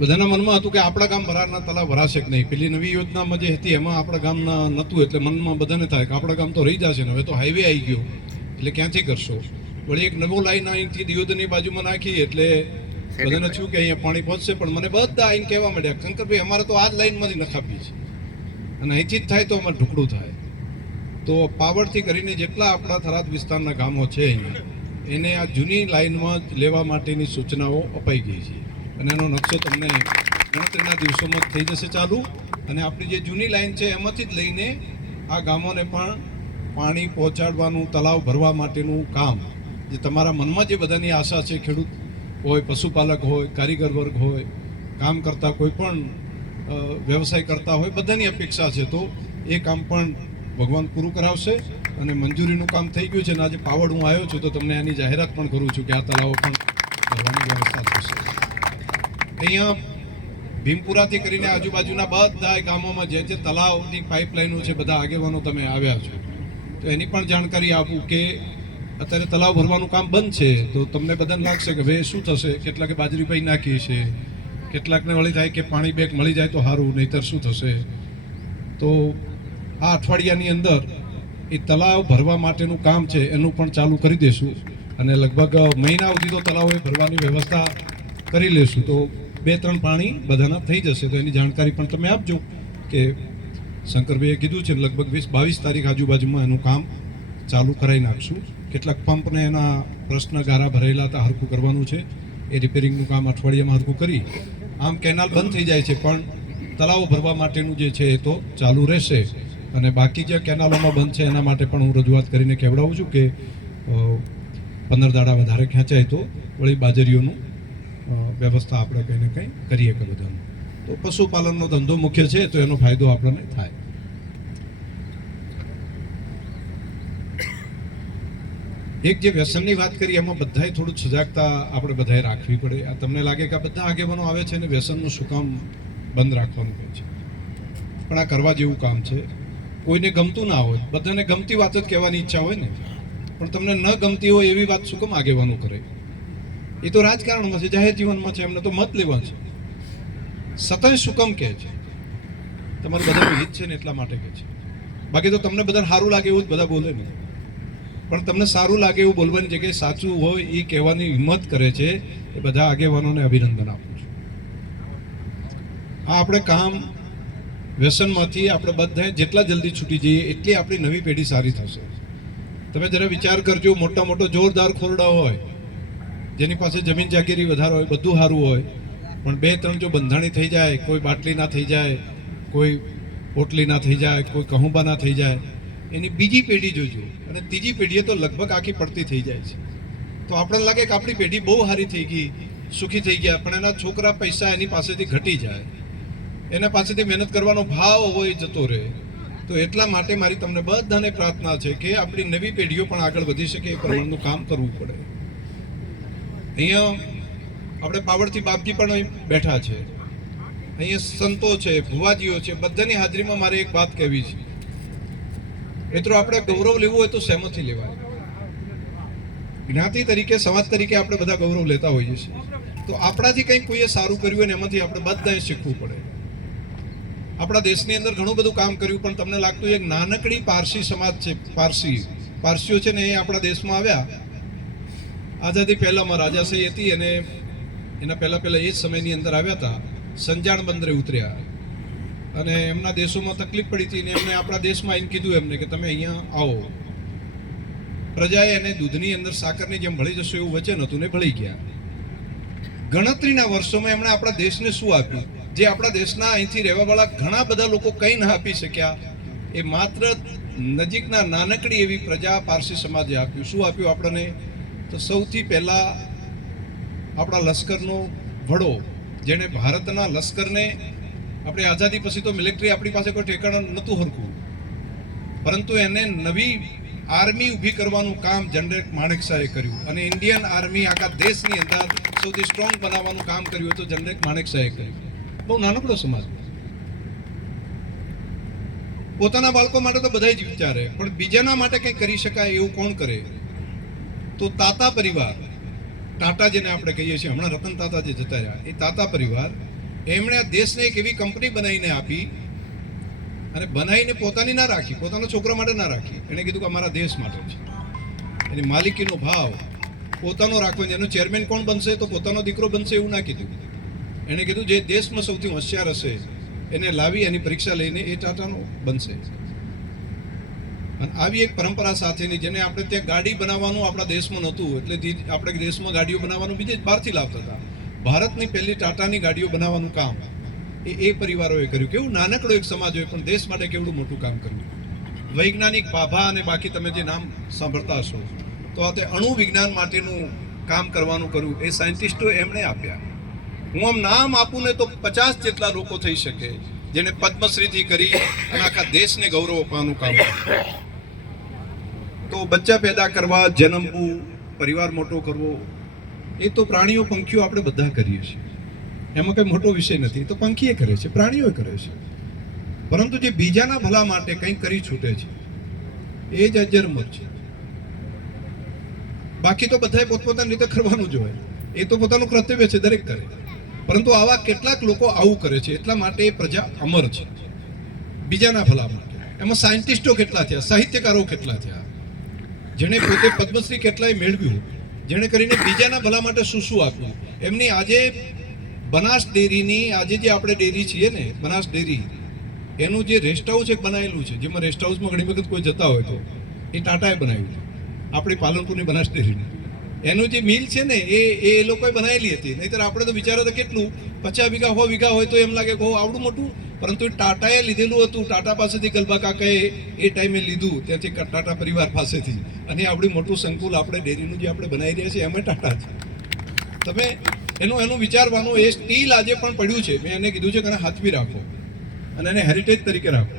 બધાના મનમાં હતું કે આપણા ગામ ભરારના તળાવ ભરાશે કે નહીં. પેલી નવી યોજનામાં જે હતી એમાં આપણા ગામના નહોતું, એટલે મનમાં બધાને થાય કે આપણા ગામ તો રહી જશે ને. હવે તો હાઈવે આવી ગયો એટલે ક્યાંથી કરશો? વળી એક નવો લાઈન અહીંથી દિયોદરની બાજુમાં નાખી એટલે બધાને થયું કે અહીંયા પાણી પહોંચશે. પણ મને બધા આવીને કહેવા માંડ્યા શંકરભાઈ અમારે તો આ જ લાઈનમાંથી નખાવી છે અને અહીંથી જ થાય તો અમારે ઢુકડું થાય. તો પાવડથી કરીને જેટલા આપણા થરાદ વિસ્તારના ગામો છે અહીંયા એને આ જૂની લાઈનમાં લેવા માટેની સૂચનાઓ અપાઈ ગઈ છે અને એનો નકશો તમને ગણતરીના દિવસોમાં થઈ જશે ચાલુ. અને આપણી જે જૂની લાઈન છે એમાંથી જ લઈને આ ગામોને પણ પાણી પહોંચાડવાનું, તળાવ ભરવા માટેનું કામ જે તમારા મનમાં જે બધાની આશા છે, ખેડૂત હોય, પશુપાલક હોય, કારીગર વર્ગ હોય, કામ કરતા કોઈ પણ વ્યવસાય કરતા હોય, બધાની અપેક્ષા છે. તો એ કામ પણ ભગવાન પૂરું કરાવશે અને મંજૂરીનું કામ થઈ ગયું છે. અને આજે પાવડ હું આવ્યો છું તો તમને આની જાહેરાત પણ કરું છું કે આ તળાવો પણ ભરવાની વ્યવસ્થા થશે. અહીંયા ભીમપુરાથી કરીને આજુબાજુના બધા ગામોમાં જે તળાવની પાઇપલાઇનો છે બધા આગેવાનો તમે આવ્યા છો, તો એની પણ જાણકારી આપું કે અત્યારે તળાવ ભરવાનું કામ બંધ છે. તો તમને બધાને લાગશે કે ભાઈ શું થશે, કેટલાકે બાજરી પાઈ નાખી છે, કેટલાકને વળી થાય કે પાણી બેગ મળી જાય તો સારું, નહીંતર શું થશે. તો આ અઠવાડિયાની અંદર એ તળાવ ભરવા માટેનું કામ છે એનું પણ ચાલુ કરી દઈશું અને લગભગ મહિના સુધી તો તળાવોએ ભરવાની વ્યવસ્થા કરી લેશું. તો 2-3 પાણી બધાના થઈ જશે. તો એની જાણકારી પણ તમે આપજો કે શંકરભાઈએ કીધું છે લગભગ 20-22 તારીખ આજુબાજુમાં એનું કામ ચાલુ કરાવી નાખશું. કેટલાક પંપને એના પ્રશ્ન ગારા ભરેલા હતા, હરખું કરવાનું છે. એ રિપેરિંગનું કામ અઠવાડિયામાં હરખું કરી. આમ કેનાલ બંધ થઈ જાય છે પણ તળાવો ભરવા માટેનું જે છે એ તો ચાલુ રહેશે. અને બાકી જે કેનાલોમાં બંધ છે એના માટે પણ હું રજૂઆત કરીને કહેવડાવું છું કે 15 દાડા વધારે ખેંચાય તો વળી બાજરીઓનું વ્યવસ્થા આપણે કંઈ ને કંઈ કરીએ કે બધાનું. તો પશુપાલનનો ધંધો મુખ્ય છે તો એનો ફાયદો આપણને થાય. એક જે વ્યસનની વાત કરી એમાં બધાએ થોડું સજાગતા આપણે બધાએ રાખવી પડે. આ તમને લાગે કે આ બધા આગેવાનો આવે છે અને વ્યસનનું શું કામ બંધ રાખવાનું કહે છે, પણ આ કરવા જેવું કામ છે. કોઈને ગમતું ના હોય, બધાને ગમતી વાત જ કહેવાની ઈચ્છા હોય ને, પણ તમને ન ગમતી હોય એવી વાત શું કામ આગેવાનું કરે? એ તો રાજકારણમાં છે, જાહેર જીવનમાં છે, એમને તો મત લેવા છે. સતત શું કામ કહે છે? તમારું બધાનું હિત છે ને એટલા માટે કહે છે. બાકી તો તમને બધાને સારું લાગે એવું જ બધા બોલે ને, પણ તમને સારું લાગે એવું બોલવાની જગ્યાએ સાચું હોય એ કહેવાની હિંમત કરે છે. એ બધા આગેવાનોને અભિનંદન આપું છું. આ આપણે કામ વ્યસનમાંથી આપણે બધા જેટલા જલ્દી છૂટી જઈએ એટલી આપણી નવી પેઢી સારી થશે. તમે જરા વિચાર કરજો, મોટો જોરદાર ખોરડા હોય, જેની પાસે જમીન જાગીરી વધારે હોય, બધું સારું હોય, પણ 2-3 જો બંધાણી થઈ જાય, કોઈ બાટલી ના થઈ જાય, કોઈ પોટલી ના થઈ જાય, કોઈ કહુંબા ના થઈ જાય, એની બીજી પેઢી જોજો અને ત્રીજી પેઢીએ તો લગભગ આખી પડતી થઈ જાય છે. તો આપણને લાગે કે આપણી પેઢી બહુ સારી થઈ ગઈ, સુખી થઈ ગયા, પણ એના છોકરા પૈસા એની પાસેથી ઘટી જાય, એના પાસેથી મહેનત કરવાનો ભાવ હોય જતો રહે. તો એટલા માટે મારી તમને બધાને પ્રાર્થના છે કે આપણી નવી પેઢીઓ પણ આગળ વધી શકે એ પ્રમાણનું કામ કરવું પડે. અહીંયા આપણે પાવડથી બાપજી પણ અહીં બેઠા છે, અહીંયા સંતો છે, ભુવાજીઓ છે, બધાની હાજરીમાં મારે એક વાત કહેવી છે. મિત્રો, આપણે ગૌરવ લેવું હોય તો શેમાંથી લેવાય? જ્ઞાતિ તરીકે, સમાજ તરીકે આપણે બધા ગૌરવ લેતા હોઈએ છીએ. તો આપણાથી કંઈક કોઈએ સારું કર્યું હોય ને એમાંથી આપણે બધાએ શીખવું પડે. આપણા દેશની અંદર ઘણું બધું કામ કર્યું, પણ તમને લાગતું એક નાનકડી પારસી સમાજ છે, પારસીઓ છે ને, એ આપણા દેશમાં આવ્યા આઝાદી પહેલામાં રાજાશાહી હતી અને એના પહેલા એ જ સમયની અંદર આવ્યા હતા. સંજાણ બંદરે ઉતર્યા અને એમના દેશોમાં તકલીફ પડી હતી ને એમને આપણા દેશમાં આવીને કીધું એમને કે તમે અહીંયા આવો. પ્રજાએ એને દૂધની અંદર સાકરની જેમ ભળી જશો એવું વચન હતું ને ભળી ગયા. ગણતરીના વર્ષોમાં એમણે આપણા દેશને શું આપ્યું? જે આપણા દેશના અહીંથી રહેવાવાળા ઘણા બધા લોકો કંઈ ના આપી શક્યા, એ માત્ર નજીકના નાનકડી એવી પ્રજા પારસી સમાજે આપ્યું. શું આપ્યું આપણને? તો સૌથી પહેલા આપણા લશ્કરનો વડો, જેણે ભારતના લશ્કરને, આપણે આઝાદી પછી તો મિલિટરી આપણી પાસે કોઈ ઠેકાણું નહોતું હરખું, પરંતુ એને નવી આર્મી ઊભી કરવાનું કામ જનરલ માણેકશાહે કર્યું અને ઇન્ડિયન આર્મી આખા દેશની અંદર સૌથી સ્ટ્રોંગ બનાવવાનું કામ કર્યું તો જનરલ માણેકશાહે કર્યું. બહુ નાનકડો સમાજ, પોતાના બાળકો માટે તો બધા જ વિચારે, પણ બીજાના માટે કંઈ કરી શકાય એવું કોણ કરે? તો તાતા પરિવાર, ટાટા જેને આપણે કહીએ છીએ, હમણાં રતન તાતા જે જતા રહ્યા, એ તાતા પરિવાર, એમણે આ દેશને એક એવી કંપની બનાવીને આપી અને બનાવીને પોતાની ના રાખી, પોતાના છોકરા માટે ના રાખી. એણે કીધું કે અમારા દેશ માટે છે. એની માલિકીનો ભાવ પોતાનો રાખવો. એનો ચેરમેન કોણ બનશે? તો પોતાનો દીકરો બનશે એવું ના કીધું. એણે કીધું જે દેશમાં સૌથી હોશિયાર હશે એને લાવી એની પરીક્ષા લઈને એ ટાટાનો બનશે. અને આવી એક પરંપરા સાથેની, જેને આપણે ત્યાં ગાડી બનાવવાનું આપણા દેશમાં નહોતું, એટલે આપણે દેશમાં ગાડીઓ બનાવવાનું બીજે બહારથી લાવતા હતા. ભારતની પહેલી ટાટાની ગાડીઓ બનાવવાનું કામ એ પરિવારોએ કર્યું. કેવું નાનકડો એક સમાજ હોય પણ દેશ માટે કેવડું મોટું કામ કર્યું. વૈજ્ઞાનિક ભાભા અને બાકી તમે જે નામ સાંભળતા હશો, તો આ તે અણુ વિજ્ઞાન માટેનું કામ કરવાનું કર્યું. એ સાયન્ટિસ્ટો એમણે આપ્યા. હું આમ નામ આપું ને તો 50 જેટલા લોકો થઈ શકે જેને પદ્મશ્રીથી કરી અને આખા દેશને ગૌરવ આપવાનું કામ કર્યું. તો બચ્ચા પેદા કરવા, જન્મવું, પરિવાર મોટો કરવો, એ તો પ્રાણીઓ પંખીઓ આપણે બધા કરીએ છીએ, એમાં કંઈ મોટો વિષય નથી. તો પંખીએ કરે છે, પ્રાણીઓ કરે છે, પરંતુ જે બીજાના ભલા માટે કંઈક કરી છૂટે છે એ જ અજરમર છે. બાકી તો બધાએ પોતપોતાની રીતે કરવાનું જ હોય, એ તો પોતાનું કર્તવ્ય છે, દરેક કરે. પરંતુ આવા કેટલાક લોકો આવું કરે છે, એટલા માટે એ પ્રજા અમર છે બીજાના ભલા માટે. એમાં સાયન્ટિસ્ટો કેટલા થયા, સાહિત્યકારો કેટલા થયા, જેણે પોતે પદ્મશ્રી કેટલાય મેળવ્યું, જેણે કરીને બીજાના ભલા માટે શું શું આપ્યું. એમની આજે બનાસ ડેરીની, આજે જે આપણે ડેરી છીએ ને, બનાસ ડેરી, એનું જે રેસ્ટ હાઉસ એક બનાવેલું છે, જેમાં રેસ્ટ હાઉસમાં ઘણી વખત કોઈ જતા હોય તો એ ટાટાએ બનાવ્યું છે, આપણી પાલનપુરની બનાસ ડેરીની. એનું જે મિલ છે ને એ લોકોએ બનાવેલી હતી. નહીંતર આપણે તો વિચારો તો કેટલું 50 વીઘા 100 વીઘા હોય તો એમ લાગે કે આવડું મોટું, પરંતુ ટાટાએ લીધેલું હતું, ટાટા પાસેથી ગલબા કાકાએ એ ટાઈમે લીધું, ત્યાંથી ટાટા પરિવાર પાસેથી. અને આવડી મોટું સંકુલ આપણે ડેરીનું જે આપણે બનાવી રહ્યા છીએ એમાં ટાટા છે. તમે એનું વિચારવાનું, એ સ્ટીલ આજે પણ પડ્યું છે. મેં એને કીધું છે કે એને હાથવી રાખો અને એને હેરિટેજ તરીકે રાખો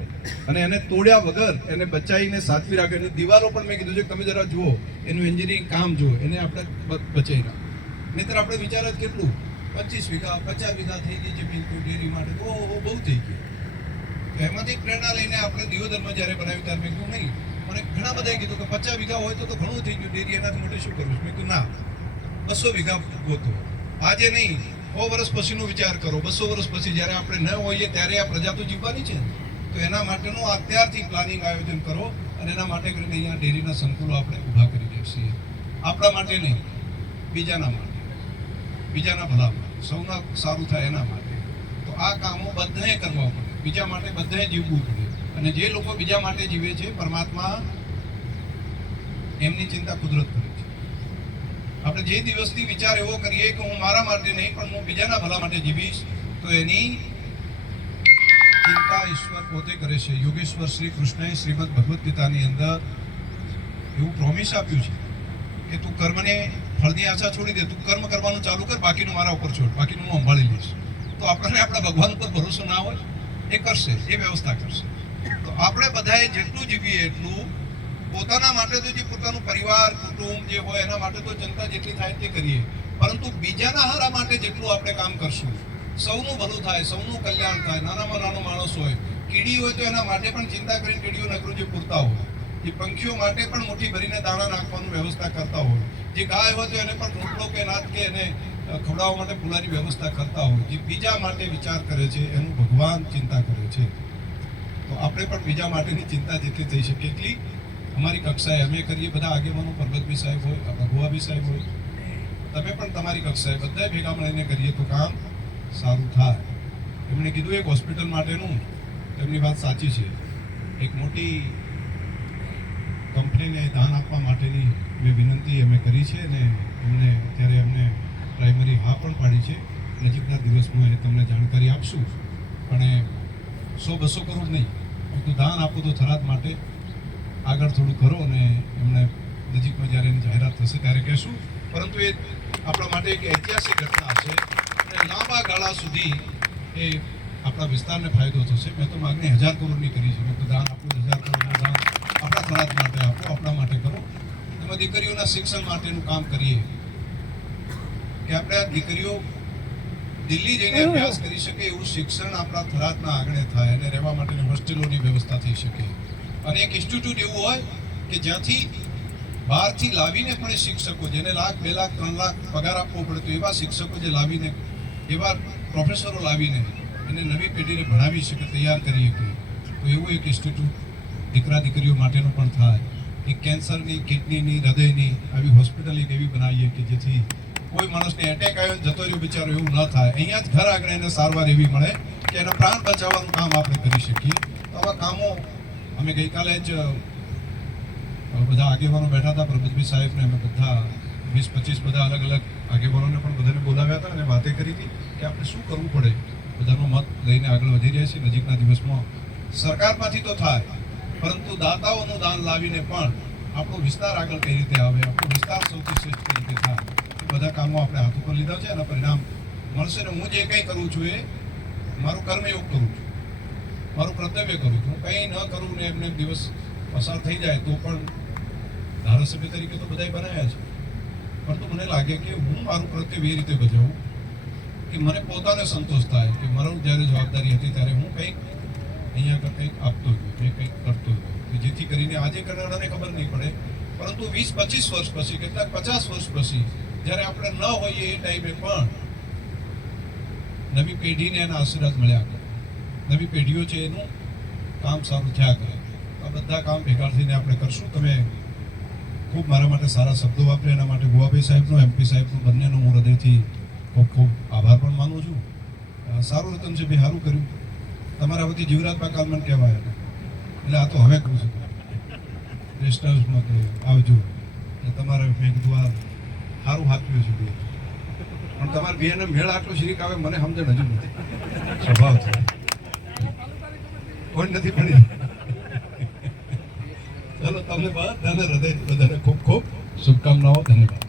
અને એને તોડ્યા વગર એને બચાવીને સાચવી રાખો. એની દિવાલો પણ મેં કીધું છે કે તમે જરા જુઓ, એનું એન્જિનિયરિંગ કામ જુઓ, એને આપણે બચાવી રાખો. નહીંતર આપણે વિચાર જ કેટલું 25 વીઘા 50 વીઘા થઈ ગઈ જમીન કોઈ ડેરી માટે, તો બહુ થઈ ગયું. તો એમાંથી પ્રેરણા લઈને આપણે દિયોદરમાં જ્યારે બનાવ્યું ત્યારે મેં કીધું નહીં, મને ઘણા બધાએ કીધું કે 50 વીઘા હોય તો ઘણું થઈ ગયું ડેરી, એનાથી માટે શું કરવું? મેં કીધું ના, 200 વીઘા ગોતો. આજે નહીં, 100 વર્ષ પછીનો વિચાર કરો. 200 વર્ષ પછી જ્યારે આપણે ન હોઈએ ત્યારે આ પ્રજા તો જીવવાની છે. તો એના માટેનું અત્યારથી પ્લાનિંગ આયોજન કરો અને એના માટે કરીને અહીંયા ડેરીના સંકુલો આપણે ઊભા કરી રહ્યા છીએ. આપણા માટે નહીં, બીજાના માટે, બીજાના ભલા માટે, સૌના સારું થાય એના માટે. તો આ કામો બધાએ કરવા પડે, બીજા માટે બધાએ જીવવું પડે. અને જે લોકો બીજા માટે જીવે છે, પરમાત્મા એમની ચિંતા કુદરત કરે છે. આપણે જે દિવસથી વિચાર એવો કરીએ કે હું મારા માટે નહીં પણ હું બીજાના ભલા માટે જીવીશ, તો એની ચિંતા ઈશ્વર પોતે કરે છે. યોગેશ્વર શ્રી કૃષ્ણએ શ્રીમદ ભગવદ્ ગીતાની અંદર એવું પ્રોમિસ આપ્યું છે કે તું કર્મને ફળની આશા છોડી દે, તું કર્મ કરવાનું ચાલુ કર, બાકીનું મારા ઉપર છોડ, બાકીનું હું સંભાળી લઈશ. તો આપણને આપણા ભગવાન ઉપર ભરોસો ના હોય, એ કરશે, એ વ્યવસ્થા કરશે. તો આપણે બધાએ જેટલું જીવીએ એટલું પોતાના માટે તો જે પોતાનું પરિવાર કુટુંબ જે હોય એના માટે તો જનતા જેટલી થાય તે કરીએ, પરંતુ બીજાના હારા માટે જેટલું આપણે કામ કરશું, સૌનું ભલું થાય, સૌનું કલ્યાણ થાય. નાનામાં નાનો માણસ હોય, કીડી હોય તો એના માટે પણ ચિંતા કરીને કીડીઓ નકરું જે પૂરતા હોય, જે પંખીઓ માટે પણ મુઠ્ઠી ભરીને દાણા નાખવાનું વ્યવસ્થા કરતા હોય, જે ગાય હોય તો એને પણ રોટલો કે નાદ કે એને ખવડાવવા માટે પૂલાની વ્યવસ્થા કરતા હોય, જે બીજા માટે વિચાર કરે છે એનું ભગવાન ચિંતા કરે છે. તો આપણે પણ બીજા માટેની ચિંતા જેટલી થઈ શકે એટલી અમારી કક્ષાએ અમે કરીએ. બધા આગેવાનો, પરબતભાઈ સાહેબ હોય, ભગવાભાઈ સાહેબ હોય, તમે પણ તમારી કક્ષાએ બધા ભેગા મળીને કરીએ તો કામ સારું થાય. એમણે કીધું એક હોસ્પિટલ માટેનું, તેમની વાત સાચી છે. એક મોટી કંપનીને દાન આપવા માટેની મેં વિનંતી અમે કરી છે અને એમને અત્યારે અમને પ્રાઇમરી હા પણ પાડી છે. નજીકના દિવસમાં એ તમને જાણકારી આપશું. પણ 100-200 કરોડ નહીં, પરંતુ દાન આપો તો થરાદ માટે આગળ થોડું કરો અને એમને નજીકમાં જ્યારે એની જાહેરાત થશે ત્યારે કહેશું. પરંતુ એ આપણા માટે એક ઐતિહાસિક ઘટના હશે અને લાંબા ગાળા સુધી એ આપણા વિસ્તારને ફાયદો થશે. મેં તો માગણી 1000 કરોડની કરી છે. મેં તો દાન આપવું, 1000 કરોડનું દાન આપણા થરાદ માટે આપો, આપણા માટે કરો. એમાં દીકરીઓના શિક્ષણ માટેનું કામ કરીએ કે આપણે આ દીકરીઓ દિલ્હી જઈને અભ્યાસ કરી શકે એવું શિક્ષણ આપણા થરાદના આંગણે થાય અને રહેવા માટેની હોસ્ટેલોની વ્યવસ્થા થઈ શકે. અને એક ઇન્સ્ટિટ્યૂટ એવું હોય કે જ્યાંથી બહારથી લાવીને પણ એ શિક્ષકો, જેને લાખ 2 લાખ 3 લાખ પગાર આપવો પડે, તો એવા શિક્ષકો જે લાવીને, એવા પ્રોફેસરો લાવીને એને નવી પેઢીને ભણાવી શકે, તૈયાર કરી શકે. તો એવું એક ઇન્સ્ટિટ્યૂટ દીકરા દીકરીઓ માટેનું પણ થાય. એક કેન્સરની, કિડનીની, હૃદયની આવી હોસ્પિટલ એક એવી બનાવીએ કે જેથી કોઈ માણસને એટેક આવ્યો જતો રહ્યો બિચારો એવું ન થાય. અહીંયા જ ઘર આગળ એને સારવાર એવી મળે કે એનો પ્રાણ બચાવવાનું કામ આપણે કરી શકીએ. તો આવા કામો અમે ગઈકાલે જ બધા આગેવાનો બેઠા હતા, પ્રબતભાઈ સાહેબને અમે બધા 20-25 બધા અલગ અલગ આગેવાનોને પણ બધાને બોલાવ્યા હતા અને વાતે કરી હતી કે આપણે શું કરવું પડે. બધાનો મત લઈને આગળ વધી રહ્યા છીએ. નજીકના દિવસમાં સરકારમાંથી તો થાય, પરંતુ દાતાઓનું દાન લાવીને પણ આપણો વિસ્તાર આગળ કઈ રીતે આવે, આપણો વિસ્તાર સૌથી શ્રેષ્ઠ કઈ રીતે થાય, એ બધા કામો આપણે હાથ ઉપર લીધા છે. એના પરિણામ મળશે ને હું જે કંઈ કરું છું એ મારું કર્મયોગ કરું છું, મારું કર્તવ્ય કરું છું. હું કંઈ ન કરું ને એમને દિવસ પસાર થઈ જાય તો પણ ધારાસભ્ય તરીકે તો બધાય બનાવ્યા છે, પરંતુ મને લાગે કે હું મારું કર્તવ્ય એ રીતે બજાવું કે મને પોતાને સંતોષ થાય કે મારું જ્યારે જવાબદારી હતી ત્યારે હું કંઈક અહીંયા કંઈક આપતો હતો, મેં કંઈક કરતો હતો, જેથી કરીને આજે કરનારાને ખબર નહીં પડે, પરંતુ 20-25 વર્ષ પછી, કેટલાક 50 વર્ષ પછી જ્યારે આપણે ન હોઈએ એ ટાઈમે પણ નવી પેઢીને એના આશીર્વાદ મળ્યા કરે, નવી પેઢીઓ છે એનું કામ સારું થયા કરે. આ બધા કામ ભેગા થઈને આપણે કરશું. તમે ખૂબ મારા માટે સારા શબ્દો વાપરે એના માટે ભુવાભાઈ સાહેબનો, MP સાહેબનો, બંનેનો હું હૃદયથી ખૂબ ખૂબ આભાર પણ માનું છું. સારું રતન છે ભાઈ, સારું કર્યું. તમારા વતી જીવરાજભાઈ કાલ મને કહેવાય એટલે આ તો હવે કહું છું રેસ્ટ હાઉસમાં કે આવજો એટલે તમારે મેં કીધું આ સારું હાથવ્યું છે બે, પણ તમારે બેને મેળ આટલો શરીક આવે મને સમજણ હજુ નથી સ્વભાવ છે. કોઈ નથી પડી. ચાલો તમને બધાને હૃદય બધાને ખૂબ ખૂબ શુભકામનાઓ. ધન્યવાદ.